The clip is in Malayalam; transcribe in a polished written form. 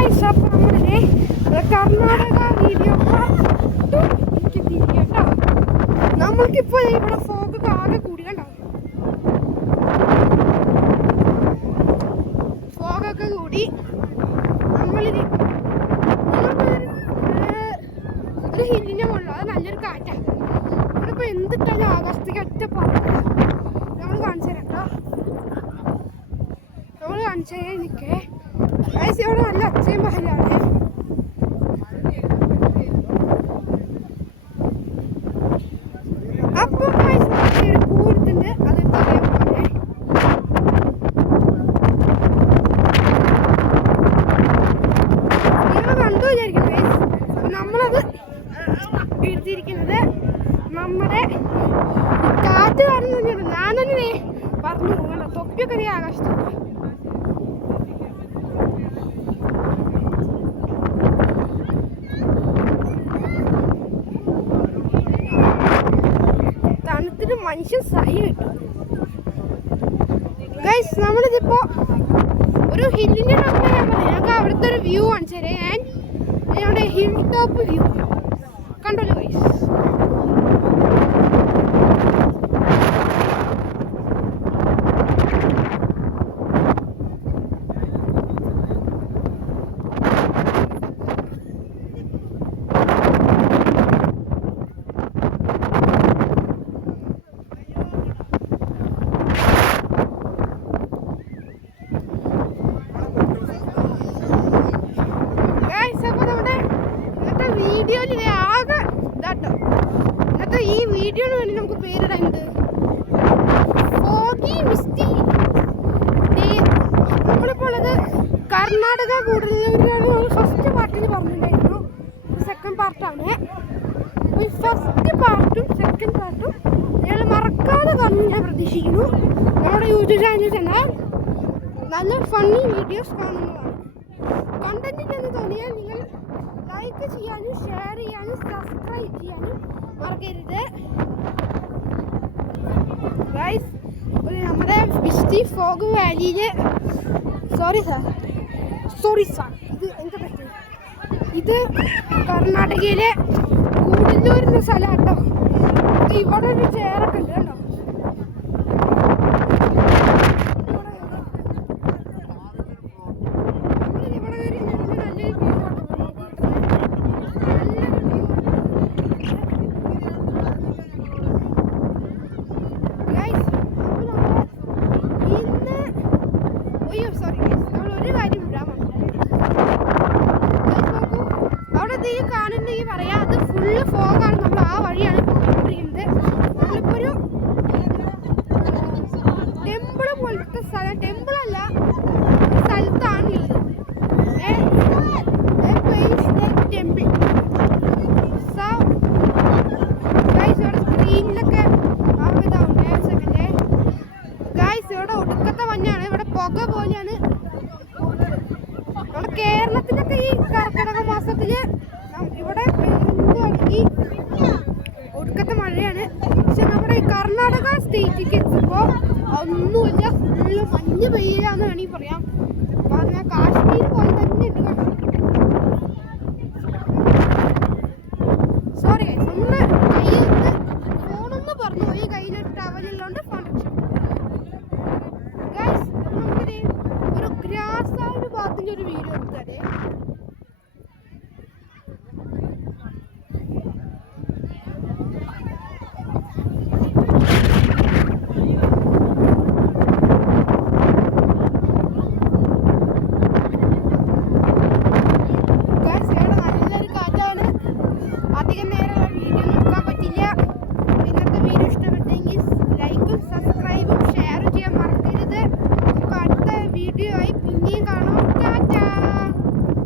ഗൈസ് അപ്പോൾ നമ്മുടെ കർണാടക വീഡിയോ എനിക്ക് തിരികെട്ടോ. നമ്മൾക്കിപ്പോൾ ഇവിടെ ഫോഗ് ആകെ കൂടി കണ്ടോ, ഫോഗൊക്കെ കൂടി നമ്മളിത് ഒരു ഹില്ലിൻ്റെ മുകളിൽ അത് നല്ലൊരു കാറ്റാണ്. ഇവിടെ ഇപ്പോൾ എന്തിട്ടാലും ആകാശത്തേക്ക് ഒറ്റ പറയും. നമ്മൾ കാണിച്ചു തരാം കേട്ടോ, നമ്മൾ കാണിച്ചു തരാൻ നിൽക്കേ. ഗൈസ് ഇവിടെ നല്ല ഒച്ചയും ബഹളമാണ്. അപ്പോൾ ഗൈസ് ഒരു പൂരത്തിൻ്റെ അത് പറയാൻ പോലെ നിങ്ങൾ കണ്ടു വിചാരിക്കും ഗൈസ്. അപ്പം നമ്മളത് എഴുതിയിരിക്കുന്നത് നമ്മുടെ കാറ്റ് കാണുന്ന ഞാനൊന്നേ പറഞ്ഞു പോകണം. തൊപ്പിയൊക്കെ നീ ആകാശത്ത് തണുത്തിട്ട് മനുഷ്യൻ സഹി കിട്ടും. ഗൈസ് നമ്മളിതിപ്പോ ഒരു ഹില്ലിന്റെ ടോപ്പിലാണ് ഞാൻ പറഞ്ഞത്. ഞങ്ങൾക്ക് അവിടുത്തെ ഒരു വ്യൂ കാണിച്ചു തരാം. ഞങ്ങളുടെ ഹിൽ ടോപ്പ് വ്യൂ കണ്ടല്ലോ ഗൈസ്. വീഡിയോയിൽ ആകെ ഇതാട്ടോ, ഇന്നത്തെ ഈ വീഡിയോന് വേണ്ടി നമുക്ക് പേരിടാനുണ്ട് ഫോഗി മിസ്റ്റി. നമ്മളിപ്പോൾ ഉള്ളത് കർണാടക കൂടുതലാണ്. ഫസ്റ്റ് പാർട്ടിൽ പറഞ്ഞിട്ടുണ്ടായിരുന്നു, സെക്കൻഡ് പാർട്ടാണ്. ഈ ഫസ്റ്റ് പാർട്ടും സെക്കൻഡ് പാർട്ടും നിങ്ങൾ മറക്കാതെ കാണുന്നു ഞാൻ പ്രതീക്ഷിക്കുന്നു. നമ്മുടെ യൂട്യൂബ് ചാനലിൽ ചെന്നാൽ നല്ല ഫണ്ണി വീഡിയോസ് കാണുന്നതാണ്. കണ്ടന്റ് എന്ന് തോന്നിയാൽ നിങ്ങൾ ലൈക്ക് ചെയ്യാനും ഷെയർ ചെയ്യാനും സബ്സ്ക്രൈബ് ചെയ്യാനും മറക്കരുത് ഗൈസ്. നമ്മുടെ മിസ്റ്റി ഫോഗ് വാലിയിൽ സോറി സാർ ഇത് എന്താ പറ്റും, ഇത് കർണാടകയിലെ കൂടല്ലൂരിൻ്റെ സ്ഥലം കേട്ടോ. ഇവിടെ ഒരു ചെയറൊക്കെ ഉണ്ട് കേട്ടോ. കാണുന്നുണ്ടെങ്കിൽ പറയാം, അത് ഫുള്ള് ഫോഗാണ്. നമ്മൾ ആ വഴിയാണ് പോയിക്കൊണ്ടിരിക്കുന്നത്. നമ്മളിപ്പോൾ ഒരു ടെമ്പിൾ പോലത്തെ സ്ഥലം, ടെമ്പിളല്ല സ്ഥലത്താണ് ഉള്ളത്. ടെമ്പിൾ ഗൈസ് ഇവിടെ സ്ക്രീനിലൊക്കെ ഇതാവും. സെക്കൻഡ് ഗൈസ് ഇവിടെ ഒടുക്കത്തെ മഞ്ഞാണ്, ഇവിടെ പുക പോലെയാണ്. നമ്മുടെ കേരളത്തിലൊക്കെ ഈ കർക്കിടക മാസത്തിൽ ഇവിടെ ഈ ഒടുക്കത്തെ മഴയാണ്. പക്ഷെ നമ്മുടെ ഈ കർണാടക സ്റ്റേറ്റിലേക്ക് എത്തുമ്പോൾ ഒന്നുമില്ല, ഫുള്ള് മഞ്ഞ് പെയ്യാന്ന് വേണമെങ്കിൽ പറയാം. പറഞ്ഞാൽ കാശ്മീർ പോലെ തന്നെ ഉണ്ട് കേട്ടോ. സോറി ഒന്ന് കയ്യിൽ ഫോണൊന്ന് പറഞ്ഞു പോയി, കയ്യിലൊരു ടവലുള്ളതുകൊണ്ട് ഫോൺ ഗൈസ്. നമുക്കൊരു ഒരു ഗ്രാസ് ആ ഒരു ഭാഗത്തിൻ്റെ ഒരു വീഡിയോ എടുത്തതേ.